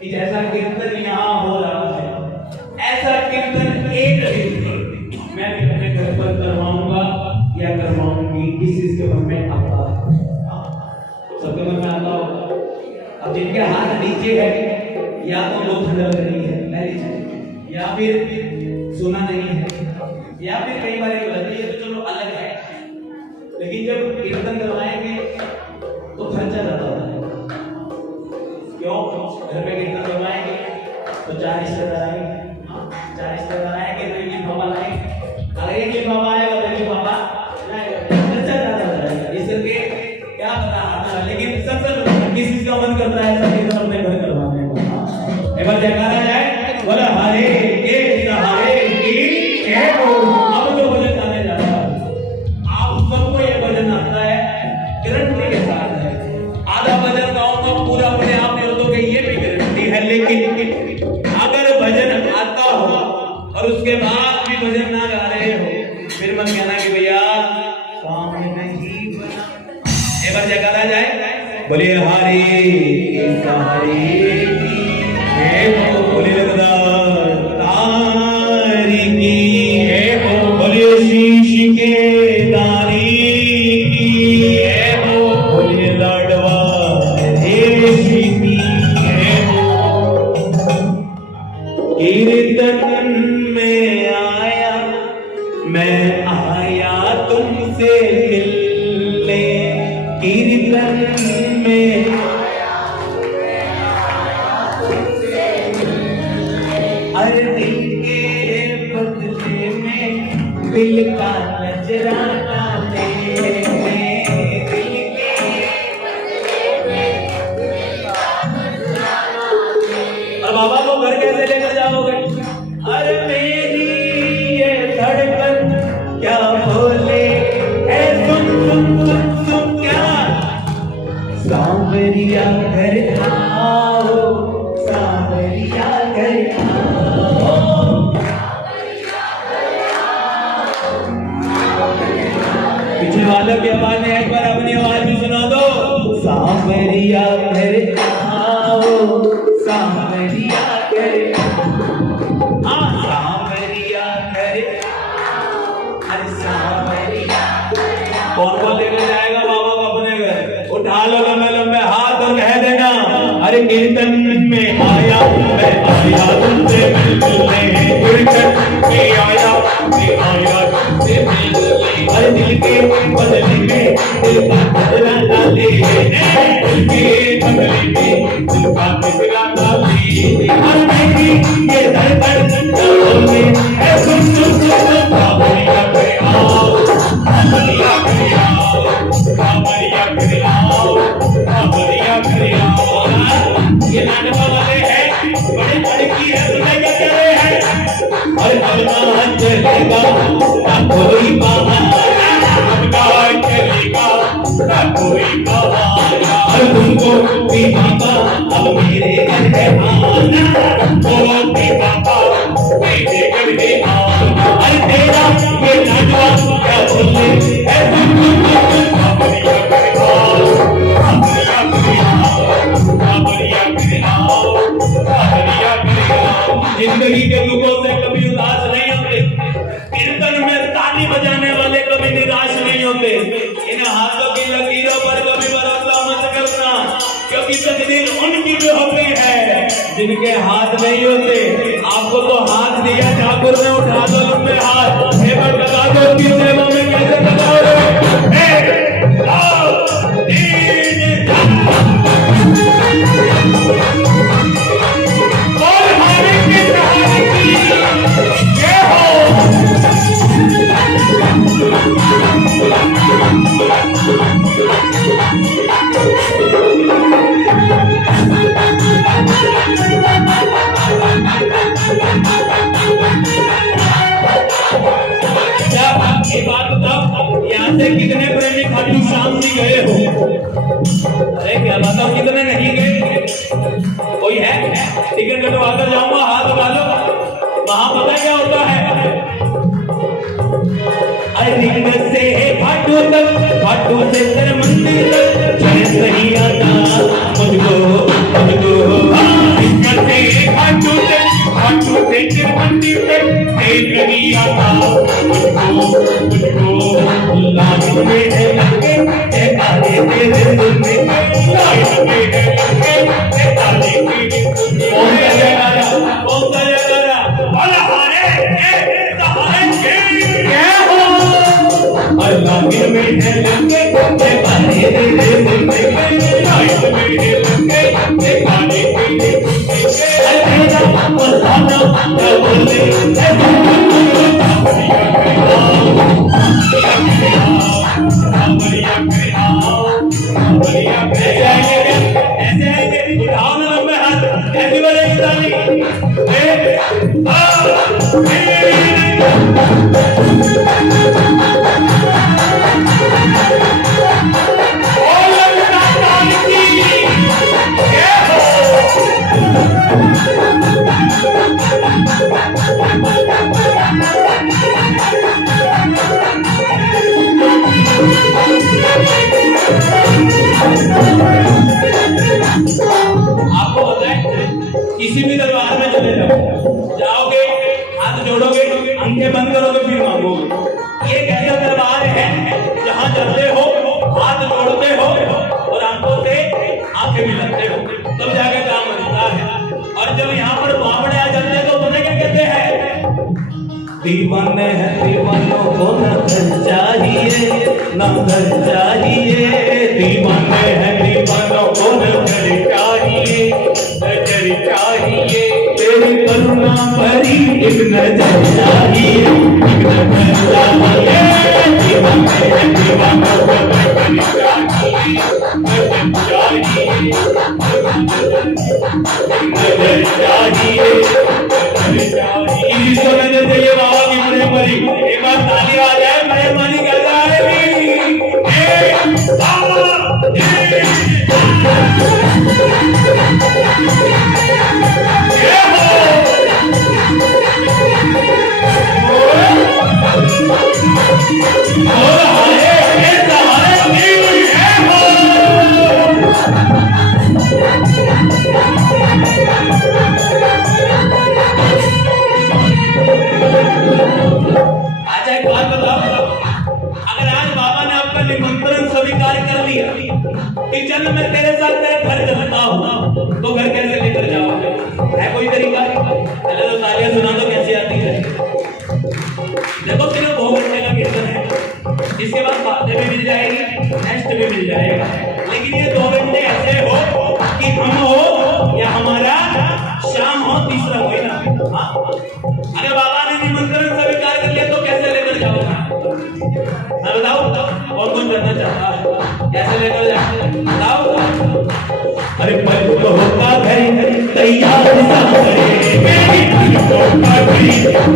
कि जैसा कीर्तन यहाँ हो रहा है, ऐसा कीर्तन एक दिन मैं भी अपने घर पर करवाऊंगा या करवाऊंगी, इस चीज के मन में आता है। सबके मन में आता होगा। अब जिनके हाथ नीचे है, या तो लो ठंडक नहीं है पहली चीज, या फिर सुना नहीं है, या फिर कई बार ये होता है, तो चलो अलग है, लेकिन जब कीर्तन करवाएंगे तो खर्चा ज्यादा होता है। क्यों? घर में कीर्तन करवाएंगे तो 4 रिश्तेदार आएंगे, 4 रिश्तेदार आएंगे तो एक बाबा लाएंगे, अगर एक बाबा आएगा तो एक बाबा लाएगा, खर्चा ज्यादा हो जाएगा। इस करके क्या पता, लेकिन सब किस चीज का मन करता है सब कीर्तन अपने घर करवाने को। एक बार जयकारा जाए, बोला हरे के सहारे की जय हो। अब जो भजन गाने जा रहा है, आप सबको ये भजन आता है, गारंटी के साथ है। आधा भजन गाऊंगा पूरा अपने आप में तो ये भी गारंटी है, लेकिन अगर भजन आता हो और उसके बाद भी भजन ना गा रहे हो, फिर मत कहना कि भैया काम नहीं बना। एक बार जयकारा जाए, बोले हरे के सहारे की जय हो, बोले लगदार तारी की जय हो, बोले शीश के दानी की जय हो, बोले लाडवा देश की जय हो। कीर्तन में आया मैं, आया तुमसे मिलने, कीर्तन में हर दिल के बदले में दिल का नजराना दे, दिल के बदले में दिल का नजराना दे। और बाबा को घर कैसे लेकर जाओगे? अरे मेरी ये धड़कन क्या बोले है, सुन सुन सुन सुन क्या, सांवरिया घर आओ, सांवरिया घर आओ। पीछे वालों की आवाज में एक बार अपनी आवाज भी सुना दो, सांवरिया घर आओ, सांवरिया घर, हाँ सांवरिया घर, अरे सांवरिया। कौन कौन लेकर जाएगा बाबा को अपने घर? उठा लो लंबे लंबे हाथ और कह देना, अरे कीर्तन में आया मैं, आया तुमसे मिलने, कीर्तन में आया मैं, आया तुमसे मिलने, अरे दिल के बदले में दिल का बदला ले, दिल के बदले में दिल का बदला ले। हर मेरी ये धड़कन बोले है, सुन सुन सुन कांवरिया करे आओ, कांवरिया करे आओ, कांवरिया करे आओ, कांवरिया करे आओ। ये नाटक वाले हैं, बड़े लड़की है, सुनाई क्या रहे हैं, और अब चलेगा ना कोई बहाना, अब चलेगा ना कोई बहाना, और तुमको भी बाबा अब मेरे घर है आना, तुमको भी बाबा मेरे घर है आना। अरे तेरा ये लाडवा क्या बोले है, कांवरिया करे आओ, कांवरिया करे आओ, कांवरिया करे आओ, कांवरिया करे आओ। जिंदगी के दुखों से कभी उदास नहीं होते, कीर्तन में ताली बजाने वाले कभी निराश नहीं होते। इन हाथों की लकीरों पर कभी भरोसा मत करना, क्योंकि तकदीर उनकी भी होती है जिनके हाथ नहीं होते। आपको तो हाथ दिया ठाकुर ने, उठा दो लंबे हाथ, हेबर लगा दो की सेवा में कैसे लगाओ रे। यहाँ से कितने प्रेमी खाटू श्याम जी गए हो? अरे क्या बताओ, कितने नहीं गए? कोई है? टिकट कटवा कर जाऊंगा, हाथ उठा लो। वहां पता क्या होता है, अरे से खाटू तक, खाटू से तेरे मंदिर तक, चैन नहीं आता मुझको, मुझको में है लगे काले तेरे दिल में लाइट में है लगे काले तेरे कौन करेगा अल्लाह हारे क्या हो अल्लाह में है लगे काले तेरे दिल में लाइट में है लगे काले तेरे अल्लाह मस्ताना बोले आपको बताएं किसी भी दरबार में चले जाओगे हाथ जोड़ोगे आंखें बंद करोगे फिर मांगोगे ये कैसा दरबार है जहाँ चलते हो हाथ जोड़ते हो और आंखों से आंखें मिलाते हो तब जाके काम बनता है और जब यहाँ पर बावड़े आ जाते हैं तो उन्हें क्या कहते हैं दीवाने हैं दीवानों को न घर चाहिए न घर चाहिए दीवाने हैं दीवानों को न घर चाहिए नजर चाहिए तेरी करुणा भरी एक नजर चाहिए एक नजर चाहिए दीवाने हैं दीवानों को न घर चाहिए नजर चाहिए नजर चाहिए इसको नजर चाहिए बाबा की मेहरबानी एक बार ताली आ जाए मेहरबानी कर जाएगी कि चल मैं तेरे साथ तेरे घर चलता हूँ तो घर कैसे लेकर जाओगे है कोई तरीका पहले तो तालियां सुना दो कैसे आती है देखो सिर्फ 2 घंटे का कीर्तन है इसके बाद बातें भी मिल जाएगी नेक्स्ट भी मिल जाएगा लेकिन ये 2 घंटे ऐसे हो कि हम हो या हमारा शाम हो तीसरा कोई ना अगर बाबा ने निमंत्रण स्वीकार कर लिया तो कैसे लेकर जाओगे बताओ और कौन करना चाहता है कैसे लेकर जाते बताओ अरे पल तो होता घर तैयार सावरे मेरी पल तो होता घर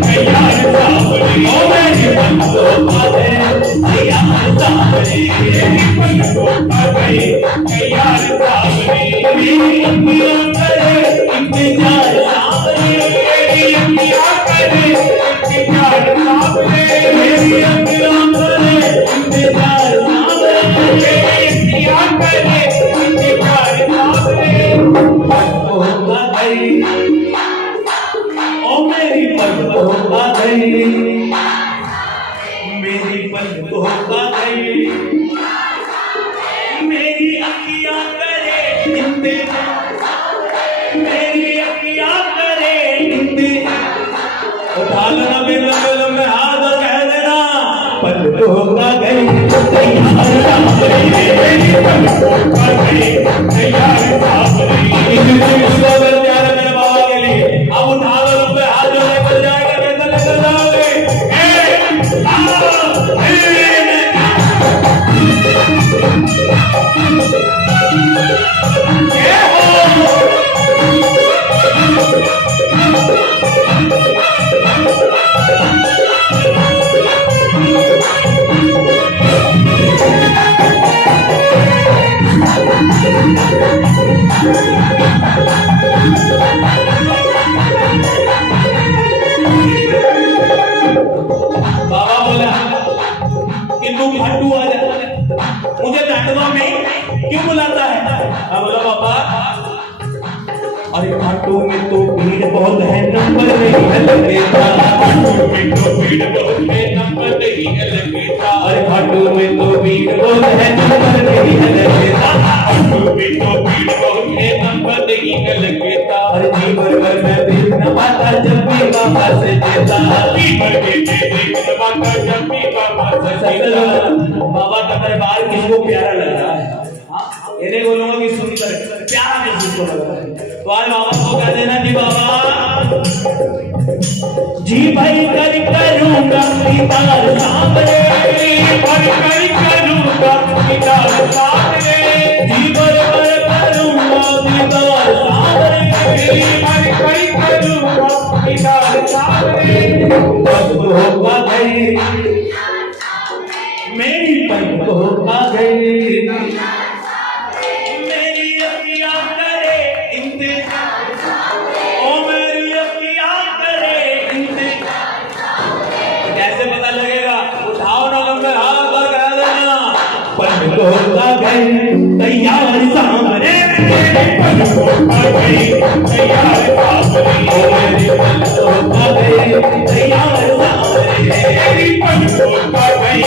तैयार सावरे ओ मेरी पल तो होता घर तैयार सावरे मेरी पल तो होता घर तैयार सावरे मेरी अम्मियां करे इंतजार सावरे मेरी अम्मियां करे इंतजार सावरे मेरी अम्मियां करे इंतजार मेरी पल होगा गई मेरी पल होगा गई मेरी अखियां करे मेरी अखियां करे उठा लो ना मेरे लंबे लंबे हाथ और कह देना पल होगा गई मेरी पल होगा गई तैयार मेरे बाबा के लिए अब उठा लो लंबे हाथ जो लेकर जाएगा कैसे लेकर जाओगे बाबा बोला कि तू घाटू आ जा मुझे घाटुआ में क्यों बुलाता है बोला बाबा अरे घाटू में तो भीड़ बहुत है नंबर नहीं है घाटू में तो भीड़ बहुत है नंबर नहीं है लगता, अरे खाटू में तो भीड़ बहुत है नंबर नहीं है लगता, खाटू में तो भीड़ बहुत है नंबर नहीं है लगता, अरे जी भर मैं भीड़ न पाता जब भी बाबा से देता, जी भर के दे बाबा जब भी बाबा से देता। बाबा का दरबार किसको प्यारा लगता है? ये नहीं बोलूंगा कि सुंदर प्यारा नहीं किसको लगता है। तो आज बाबा को कह देना जी बाबा जी भाई कर करूंगा दीदार सामने, भर कर करूंगा दीदार सामने, जी भर करूंगा दीदार सामने, भर कर करूंगा दीदार सामने। पग होगा गई मेरी पग होगा गई, मेरी अखियां करे इंतजार, ओ मेरी अखियां करे इंतजार। कैसे पता लगेगा? उठाओ ना लंबे हाथ और कह देना पग होगा गई तैयार सामने, पग होगा गई तैयार सामने, ओ मेरी पग होगा गई तैयार सामने, मेरी पग होगा गई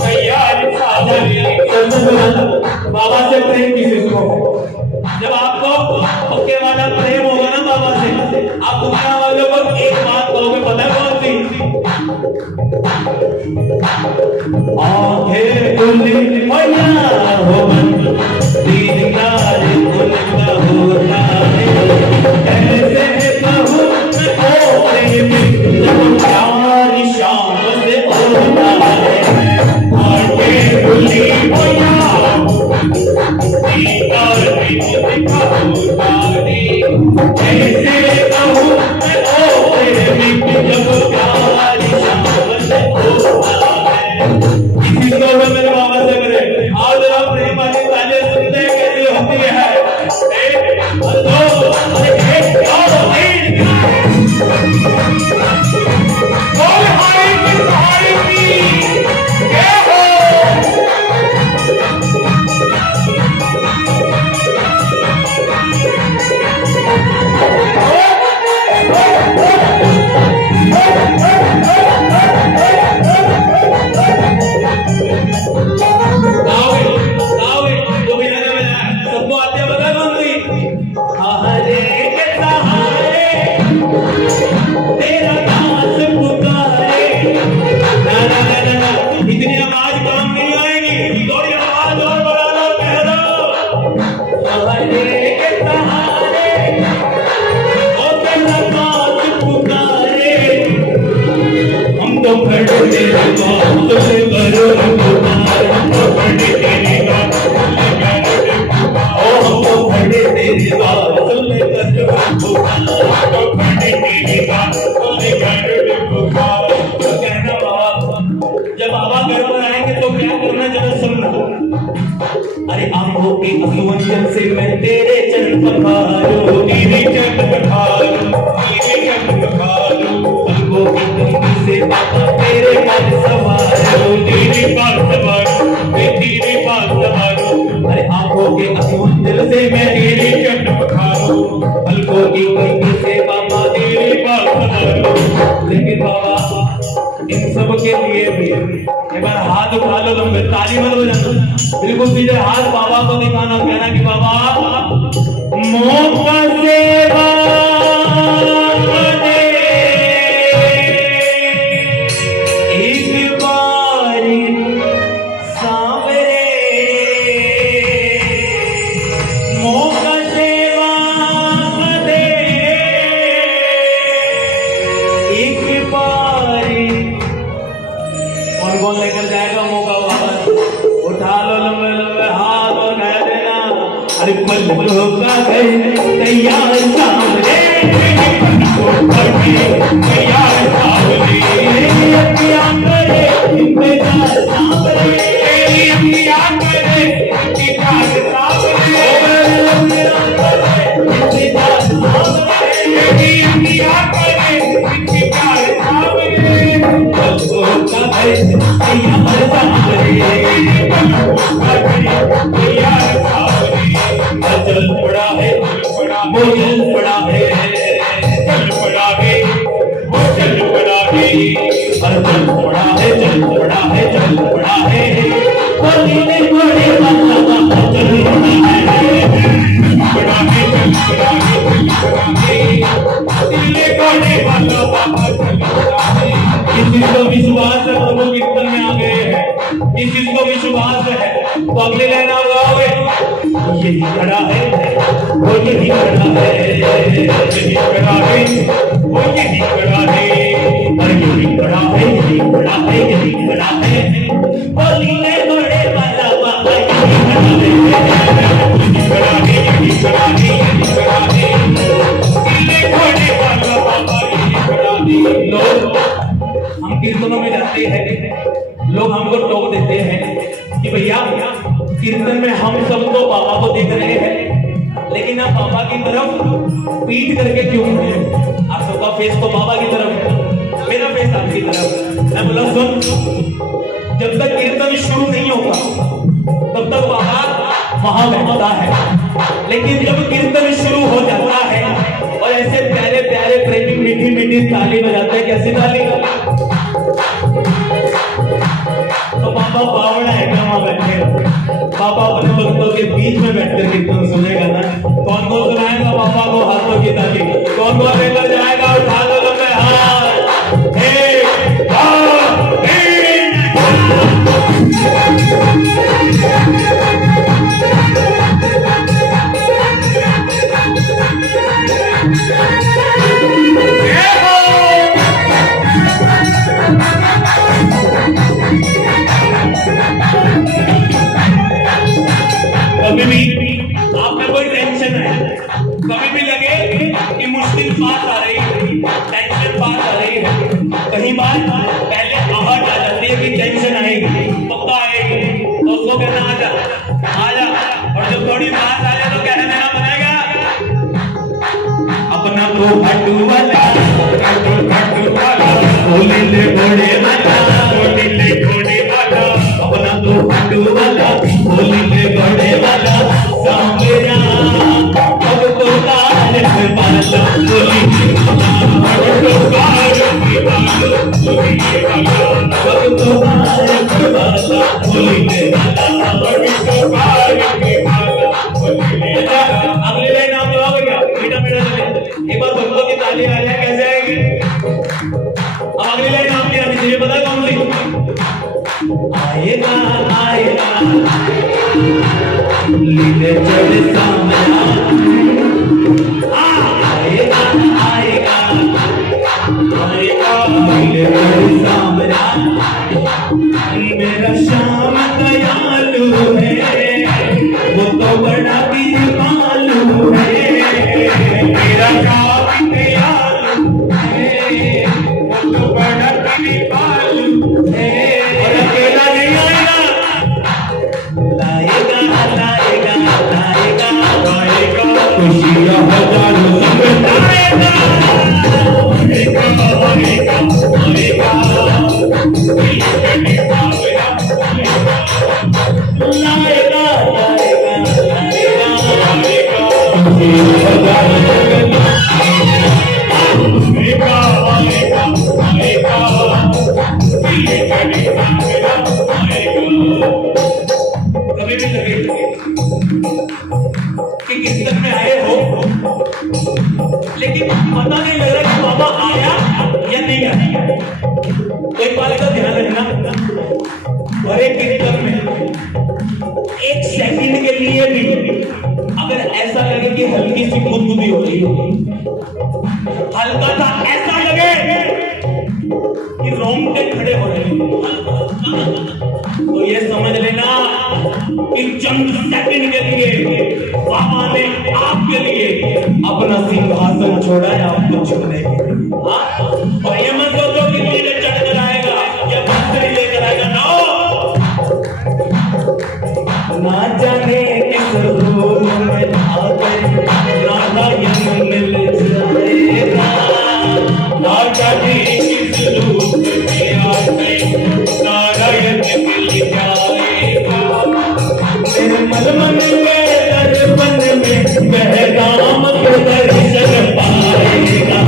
तैयार सामने। बाबा से प्रेम की सिस्को, जब आपको पक्के वाला प्रेम होगा ना बाबा से, आप दुनिया वालों को एक बात कहोगे, पता है कौन सी? आंखें खुली मैया हो दीदार खुलता होता है, कैसे कहूँ ओ प्रेम जब प्यार शाम से होता है, आंखें खुली मैया दीदार दिखा होता है, कैसे कहूँ ओ प्रेम जब प्यार शाम से होता है। इसी को मेरे बाबा से करे आओ जरा प्रेम वाली तालियां सुनते हैं कैसी होती है। एक और दो और एक और तीन, बोल हरि की सहारी की जय हो। गाओगे तो भी लगे में सबको आते बता कौन सी? हरे के सहारे तेरा दास पुकारे, ना ना ना ना ना, इतनी आवाज काम नहीं आएगी, थोड़ी आवाज और बढ़ा लो, कह दो हरे के सहारे ओ तेरा दास पुकारे, हम तो खड़े तेरे बात से करो पुकार, हम तो खड़े तेरे बात से करो पुकार, ओ हम तो खड़े तेरे बात से करो पुकार, तो खड़े तेरी बात सुन कर पुकार। तो कहना बाबा जब बाबा घर पर आएंगे तो क्या करना जरा सुनना। अरे आंखों के असुवंजन से मैं तेरे चरण पखारूं, तेरे चरण पखारूं, तेरे चरण पखारूं, पलकों की तंगी से बाबा तेरे पर सवारूं, तेरे पास सवारूं, मैं तेरे पास सवारूं। अरे आंखों के असुवंजन से मैं तेरे चरण पखारूं, पलकों की तंगी से बाबा तेरे पास सवारूं। लेकिन बाबा इन सब के लिए भी एक बार हाथ उठा लो, लंबे ताली मत बजाना, बिल्कुल सीधे हाथ बाबा को दिखाना, कहना कि बाबा मौका सेवा दे एक बारी सांवरे, मौका सेवा दे एक बारी। कौन लेकर जाएगा मौका वापस? उठा लो लंबे लंबे हाथ और कह देना अरे पल होगा गई तैयार सामने, तैयार सामने, तेरी अखियां करे इंतजार सामने, तेरी अखियां करे इंतजार सामने, इंतजार सामने, तेरी अखियां करे इंतजार सामने। पल होगा गई तैयार सामने, तैयार सामने, चल पड़ा है वो चल पड़ा है, चल पड़ा है वो चल पड़ा है, चल पड़ा है चल दिल घोड़े वाला बाबा चला रे। किस चीज को विश्वास है तो लोग कीर्तन में आ गए हैं, किस चीज को विश्वास है तो अगली लाइन आप गाओगे, यही खड़ा है वो यही खड़ा है, यही खड़ा है वो यही खड़ा है। और यही खड़ा है यही खड़ा है यही खड़ा है, बोली ने घोड़े वाला बाबा यही खड़ा है, यही खड़ा है यही खड़ा है यही खड़ा है। दिल घोड़े वाला बाबा यही खड़ा है। लोग हम कीर्तनों में जाते हैं, लोग हमको टोक देते हैं कि भैया कीर्तन में हम सब तो बाबा को देख रहे हैं, लेकिन आप बाबा की तरफ पीठ करके क्यों हैं? आप सबका फेस तो बाबा की तरफ है, मेरा फेस आपकी तरफ। मैं बोला सुन, जब तक कीर्तन शुरू नहीं होगा तब तक बाबा वहां बैठता है, लेकिन जब कीर्तन शुरू हो जाता है और ऐसे प्यारे प्यारे प्रेमी मीठी मीठी ताली बजाते हैं, कैसी ताली, तो बाबा बावड़ा है क्या वहां बैठे? बाबा अपने भक्तों के बीच में बैठकर कीर्तन सुनेगा ना। कौन कौन सुनाएगा बाबा को हाथों की ताली? कौन कौन लेकर जाएगा? उठा लो लंबे हाथ, एक दो तीन। कभी भी आप में कोई टेंशन है, कभी भी लगे कि मुश्किल पास आ रही है, टेंशन पास आ रही है, कहीं बार पहले आहट आ जाती है कि टेंशन आएगी, पक्का आएगी, तो उसको कहना आजा, और जब थोड़ी बात आ जाए तो कह देना पड़ेगा अपना तो हटू वाला बोले ले घोड़े वाला, बोले ले घोड़े वाला, अपना तो हटू वाला बोले ले घोड़े वाला, सामने अब तो काल पे बाला बोली अब तो कार की बालो बोली वाला, अब तो काल पे बाला बोली वाला, अब तो कार की बालो बोली वाला। अगली लाइन आप गाओगे क्या? मीठा मीठा चले, एक बार भक्तों की ताली आ जाए कैसे आएगी? अब अगली लाइन आपकी आनी चाहिए, पता है कौन सी? आएगा आएगा लीले चढ़े सामना, आएगा आएगा आएगा लीले चढ़े सामना, मेरा श्याम दयालु है वो तो बड़ा बीरबालु है, मेरा काम दयालु है वो तो बड़ा बीरबालु है। और अकेला नहीं आएगा, लाएगा लाएगा लाएगा आएगा खुशियां हजारों संग लाएगा, आएगा आएगा आएगा दिल घोड़े वाला लाएगा लाएगा लाएगा आएगा खुशियां हजारों संग आएगा आएगा आएगा दिल घोड़े वाला आएगा। कभी भी लगे कि कीर्तन में आए हो लेकिन पता नहीं लग रहा कि बाबा आया या नहीं आया, तो एक बात का ध्यान रखना, और एक कीर्तन में एक सेकंड के लिए भी अगर ऐसा लगे कि हल्की सी गुदगुदी हो रही हो, हल्का सा ऐसा लगे कि रोंगटे खड़े हो रहे हैं, तो ये समझ लेना कि चंद सेकंड के लिए बाबा ने आपके लिए अपना सिंहासन छोड़ा है आपको छूने के लिए। और ये मत सोचो कि नीचे चढ़ कर आएगा या बांसुरी लेकर आएगा, ना जाने किस रूप में आकर नारायण मिल जाएगा, ना जाने किस रूप में आके नारायण मिल जाएगा। निर्मल मन में दर्पण में बहराम के दर्शन पाएगा,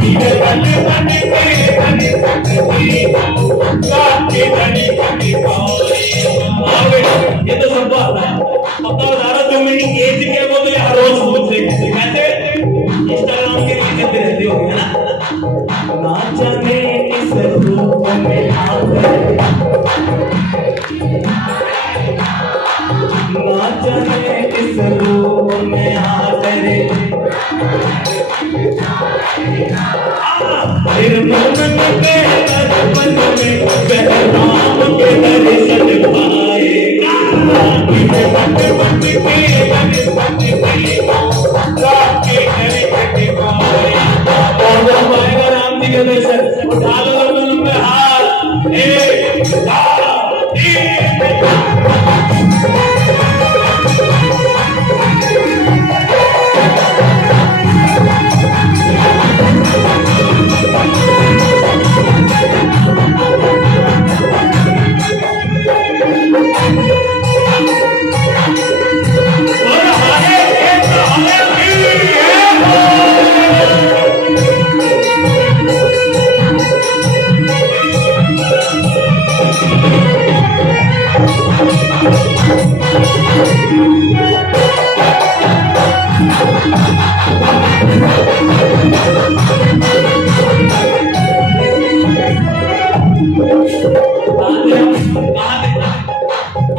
निर्मल मन के ये तो सबको आता है। पता बता रहा जो मेरी एज के वो तो यहाँ रोज पूछते हैं कैसे है ना। ना जाने किस रूप में आकर, ना जाने किस रूप में आकर निर्मल के दर्पण में बहराम के दर्शन पाएगा। और जब पाएगा राम जी के दर्शन, उठा लो लंबे लंबे हाथ, एक दो तीन।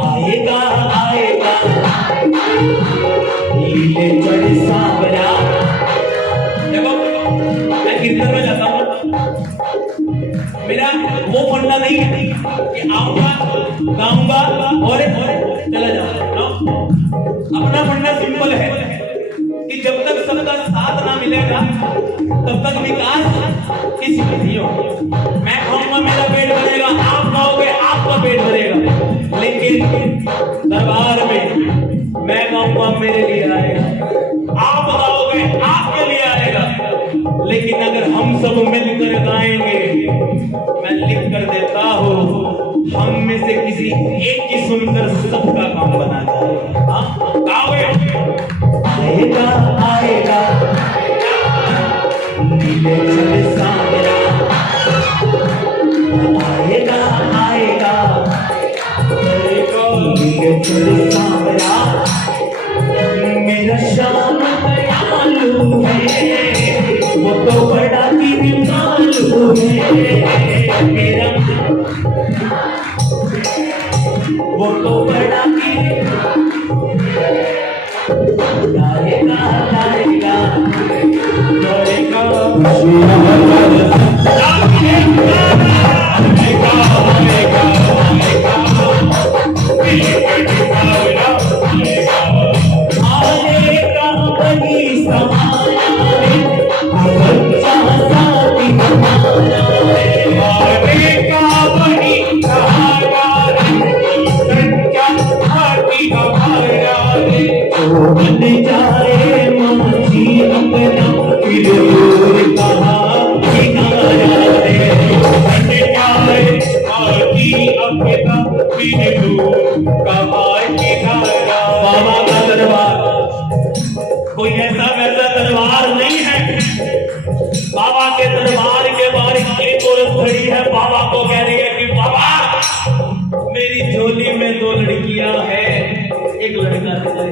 आएगा आएगा लीले चढ़े सांवरा। देखो मैं कीर्तन में जाता हूँ, मेरा वो फंडा नहीं है कि आऊंगा गाऊंगा और चला जाऊंगा। अपना फंडा सिंपल है कि जब तक सबका साथ ना मिलेगा तब तक विकास किसी का नहीं होगा। मैं खाऊंगा मेरा पेट भरेगा, आप खाओगे आपका पेट भरेगा, लेकिन दरबार में मैं खाऊंगा मेरे लिए आएगा, आप खाओगे आपके लिए आएगा। लेकिन अगर हम सब मिलकर गाएंगे, मैं लिख कर देता हूँ, हम में से किसी एक की सुनकर सबका काम बना जाएगा। हाँ गाओगे, आएगा आएगा नीले चले सांवरा, आएगा आएगा नीले चले सांवरा। मेरा श्याम दयालु है, वो तो बड़ा दीनदयालु है। मेरा वो तो बड़ा लाएगा लाएगा बाबा का दरबार कोई ऐसा वैसा दरबार नहीं है। बाबा के दरबार के बाहर एक औरत खड़ी है, बाबा को कह रही है कि बाबा मेरी झोली में 2 लड़कियां हैं, एक लड़का दे।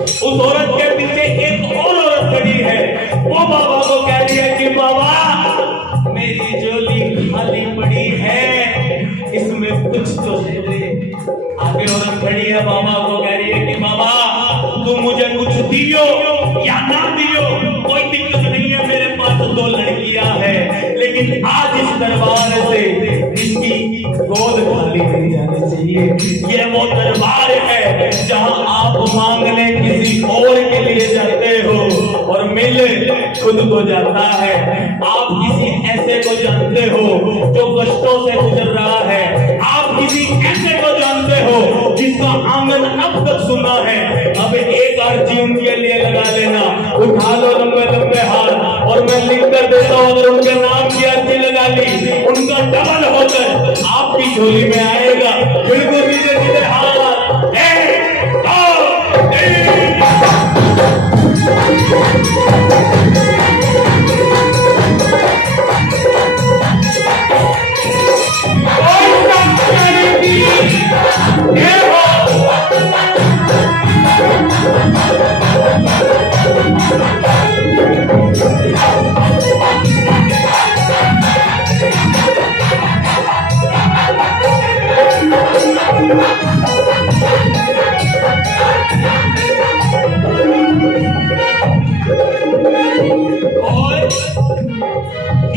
उस औरत के पीछे एक और औरत खड़ी है, वो बाबा को कह रही है कि बाबा मेरी झोली खाली पड़ी है, इसमें कुछ तो दे दे। आगे औरत खड़ी है, बाबा को कह रही है कि बाबा तुम मुझे कुछ दियो या ना दियो, कोई दिक्कत नहीं है, मेरे पास 2 लड़कियां हैं, लेकिन आज इस दरबार से इसकी गोद खाली नहीं जानी चाहिए। ये वो दरबार है जहां आप मांगने किसी और के लिए जाते हो और मिल खुद को जाता है। आप किसी ऐसे को जानते हो जो कष्टों से गुजर रहा है, आप किसी ऐसे को जानते हो जिसका आंगन अब तक सुना है, अब एक अर्जी उनके लिए लगा देना। उठा लो लंबे लंबे हाथ और मैं लिख कर देता हूँ, अगर उनके नाम की अर्जी लगा ली, उनका डबल होकर आपकी झोली में आएगा। बिल्कुल सीधे सीधे हाथ, 1 2 3।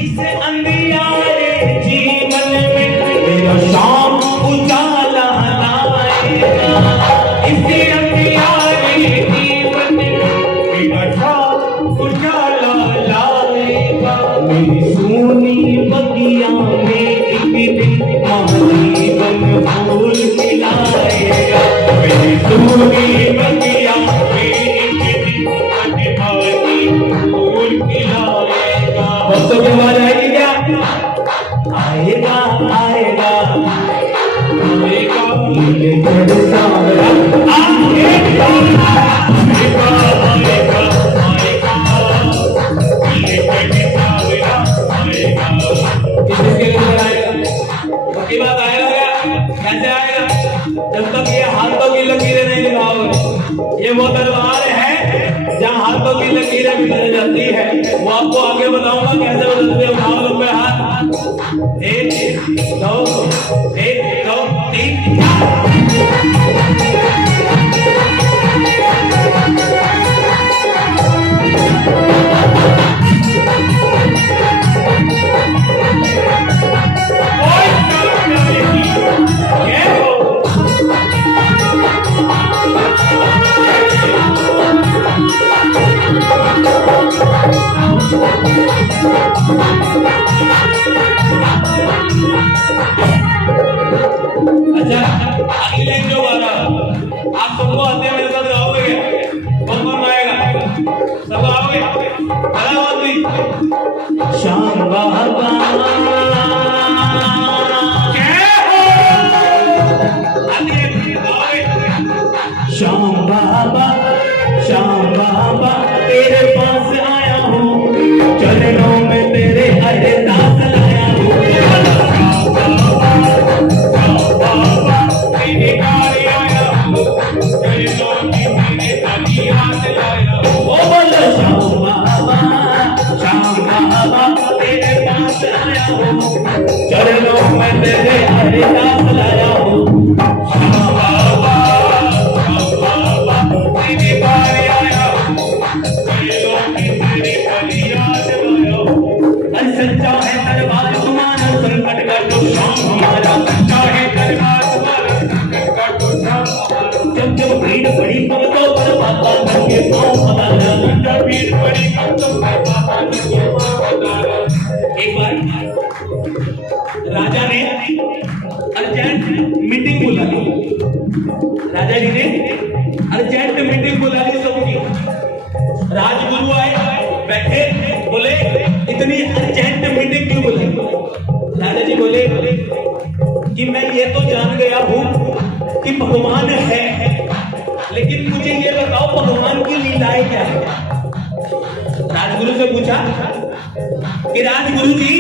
इस अंधियारे जीवन में मेरा शाम उजाला लाएगा। इस अंधियारे जीवन में मेरा शाम उजाला लाएगा। मेरी सोनी बगिया में एक दिन माली बन फूल खिलाएगा। मेरी सोनी बगिया में एक दिन माली फूल खिलाएगा। दोस्तों की आवाज आएगी क्या? आएगा आएगा आएगा नीले जड़ सावरा आएगा आएगा आएगा आएगा नीले जड़ सावरा आएगा। किसके लिए आएगा? पक्की बात आएगा क्या? कैसे आएगा? जब तक ये हाथों की लकीरें नहीं दिखाओगे। ये वो तलवार है जहाँ हाथों की लकीरें बिखर जाती है। वो आपको आगे बताऊंगा कैसे बदलते हो। उठाओ लोग हाथ। 1 2 1 2 3 अच्छा, अगली लाइन जो गाना आप सबको आते हैं, मेरे साथ गाओगे क्या? कौन कौन गाएगा? सब आओगे? बड़ा बात हुई। शाम बाबा श्याम बाबा तेरे पास आया हूँ, चरणों में तेरे अरदास लाया हूँ। तेरे गाड़ी आया हूँ, चरणों में तेरे अरदास लाया हूँ। ओ बोलो श्याम बाबा तेरे पास आया हूँ, चरणों में तेरे अरदास लाया हूँ। सच्चा है दरबार तुम्हारा, संकट का तो शाम हमारा। सच्चा है दरबार तुम्हारा, संकट का तो शाम हमारा। जब जब भीड़ बड़ी भक्तों पर बाबा करके पाँव पधारा। जब भीड़ बड़ी भक्तों पर बाबा करके पाँव पधारा। एक बार राजा ने अर्जेंट मीटिंग बुला ली। राजा जी ने अर्जेंट मीटिंग बुला ली सबकी। राजगुरु आए, बैठे, बोले इतनी अर्जेंट मीटिंग क्यों बुलाई? राजा जी बोले कि मैं ये तो जान गया हूँ कि भगवान है, लेकिन मुझे ये बताओ भगवान की लीलाएं क्या है? राजगुरु से पूछा कि राजगुरु जी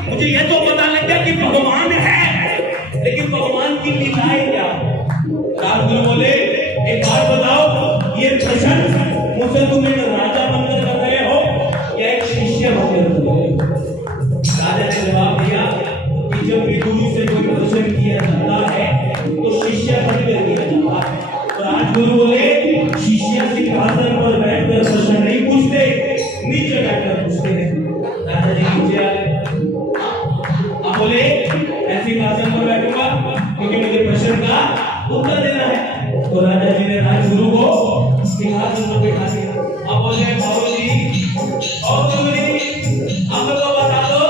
मुझे ये तो पता लग गया कि भगवान है, लेकिन भगवान की लीलाएं क्या? राजगुरु बोले एक बात बताओ, ये प्रश्न मुझसे तुम्हें राजा बनकर कर रहे हो या एक शिष्य बनकर कर रहे हो? राजा ने जवाब दिया कि जब भी गुरु से कोई प्रश्न किया जाता है तो शिष्य बनकर किया जाता है। तो राजगुरु बोले शिष्य सिंहासन पर बैठकर प्रश्न नहीं पूछते, नीचे बैठकर पूछते हैं। राजा जी नीचे आए। अब बोले ऐसी सिंहासन पर बैठूंगा क्योंकि मुझे प्रश्न का उत्तर देना है। तो राजा जी ने राजगुरु को सिंहासन पर बैठा दिया। अब बोले बाबू जी आप लोग बता दो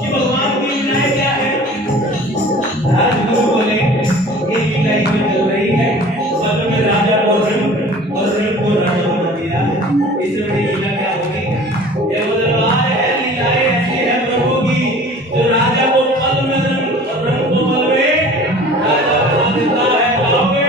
कि भगवान की लीलाएं क्या है? राजगुरु बोले ये लीलाएं चल रही है, सब में राजा को रंग और रंग को राजा बना दिया। इसमें बड़ी लीला क्या होगी? ये दरबार है, लीलाएं ऐसी है प्रभु की जो राजा को पल में रंग और रंग को पल में राजा बना देता है। आओगे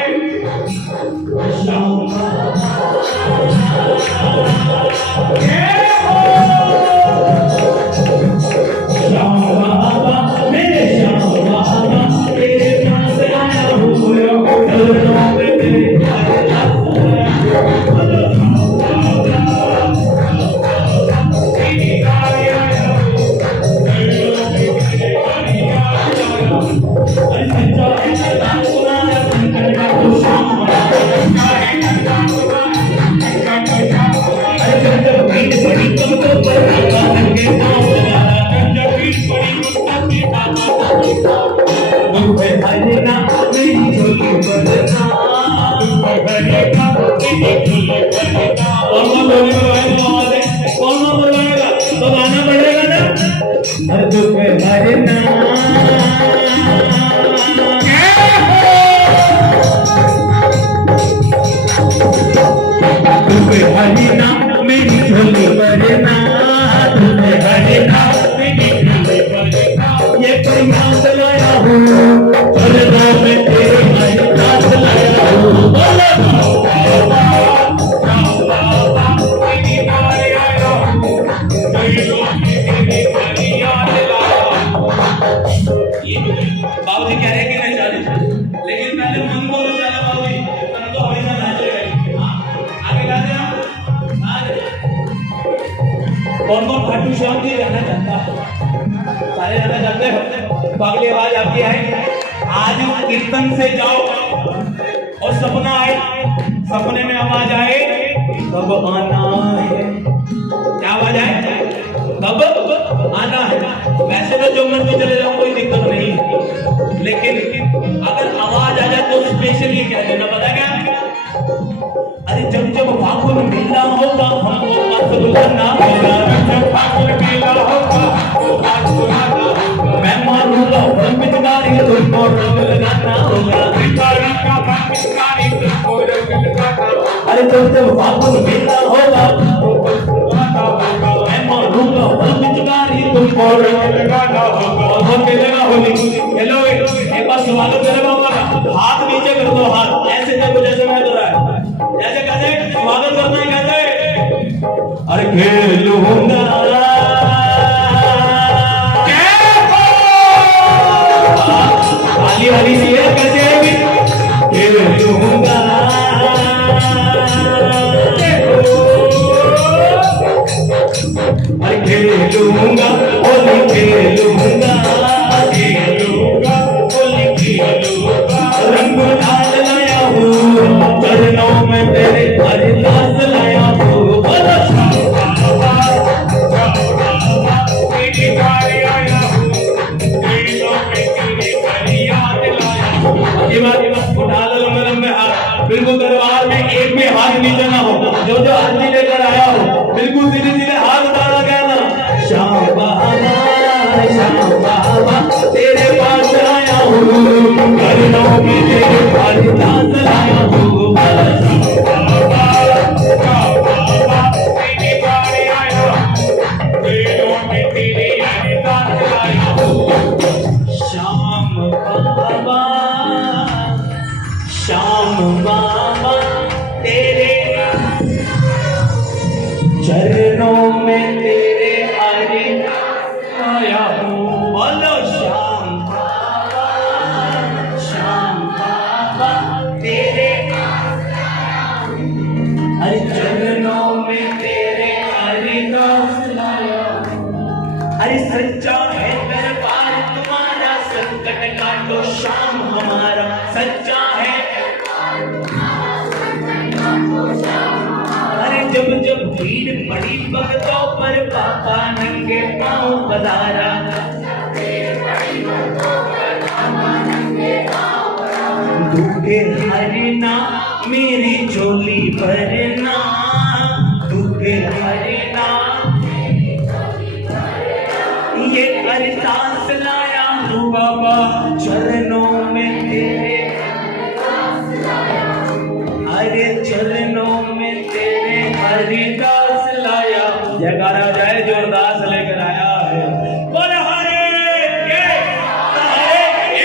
भरना भरेगा तेरी झोली भरेगा। कौन बोलने में आवाज है, कौन बोलेगा तो गाना पड़ेगा ना। हर दुख भरना दुख भरना मेरी झोली भरना, दुख भरना मेरी झोली भरना। ये प्रयास लाया हूँ चलना मैं तेरे प्रयास लाया हूँ। बोलो बाबूजी कह रहे हैं कि मैं चालू, लेकिन पहले मन को चला बाबूजी, मन तो हमेशा नाचे रहे। आगे गाते हैं कौन कौन खाटू श्याम जी गाना जानता है? सारे गाना जानते हो? तो अगली आवाज आपकी है, आज कीर्तन से जाओ और सपना आए, सपने में आवाज आए तब आना है। क्या आवाज आए? तब आना है। वैसे तो जो मन में चले जाओ कोई दिक्कत नहीं, लेकिन अगर आवाज आ जाए तो स्पेशली कह देना, पता क्या? अरे जब जब फागुन मेला होगा हमको मत बुलाना होगा, जब फागुन मेला होगा मैं मारूंगा पिचकारी तुमको रंग लगाना होगा, पिचकारी का पिचकारी तुमको रंग लगाना। अरे जब जब फागुन मेला होगा मैं मारूंगा पिचकारी तुमको रंग लगाना होगा। और खेलेगा होली, हेलो एक बार स्वागत करेगा, हाथ नीचे कर दो, हाथ ऐसे देखो जैसे मैं कर रहा है, जैसे कहते स्वागत करना है कहते। अरे खेलूंगा खाली वाली सी है कैसे भी खेलूंगा। अरे खेलूंगा होली खेलूंगा, खेलूंगा होली खेलूंगा। रंग डाल लाया हूँ चरणों में तेरे हरिदास लाया हूँ। बिल्कुल दरबार में एक भी हाथ नीचे ना हो, जो जो आरती लेकर आया हो बिल्कुल सीधे सीधे हाथ उठाना कहना, श्याम बाबा तेरे पास आया हूँ, चरणों में तेरे हरिदास लाया हूँ। श्याम बाबा तेरे चरणों में तेरे हरिदास आया हूँ। बोलो श्याम बाबा तेरे हरि चरणों में तेरे हरिदास लाया हूँ। हरि सच्चा है दरबार तुम्हारा, संकट काटो श्याम हमारा, सच्चा है। अरे जब जब भीड़ पड़ी भक्तों पर पापा नंगे पाँव पधारा, दुखे हरना मेरी झोली भरना, दुखे हरना ये अरदास लाया हूँ बाबा चरणों में तेरे, अरे चरणों में तेरे हरिदास लाया। जयकारा हो जाए जो अरदास लेकर आया है। बोले हरे के हरे की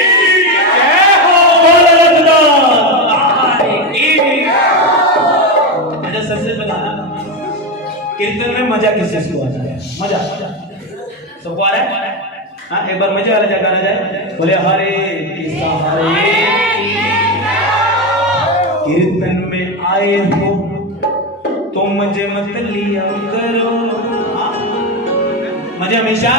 जय हो, बोले रघुनाथ की। मुझे सबसे बताना कीर्तन में मजा किस चीज को आता है? मजा सबको आ रहा है? हाँ एक बार मजे वाला जयकारा जाए, बोले हरे कृष्णा हरे। कीर्तन में आए हो तो मजे मत लिया करो। मजे हमेशा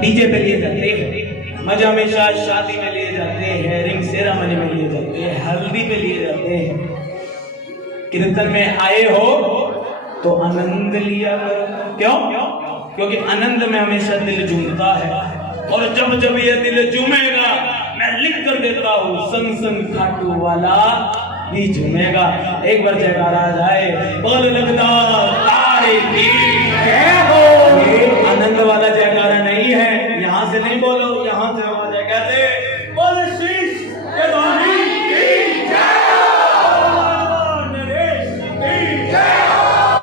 डीजे पे लिए जाते हैं, मजे हमेशा शादी में लिए जाते हैं, रिंग सेरेमनी में लिए जाते हैं, हल्दी पे लिए जाते हैं। कीर्तन में आए हो तो आनंद लिया करो। क्यों? क्योंकि आनंद में हमेशा दिल झूमता है, और जब जब ये दिल झूमेगा मैं लिख कर देता हूँ, संग संग खाटू वाला भी झूमेगा। एक बार जयकारा जाए, बोल लगता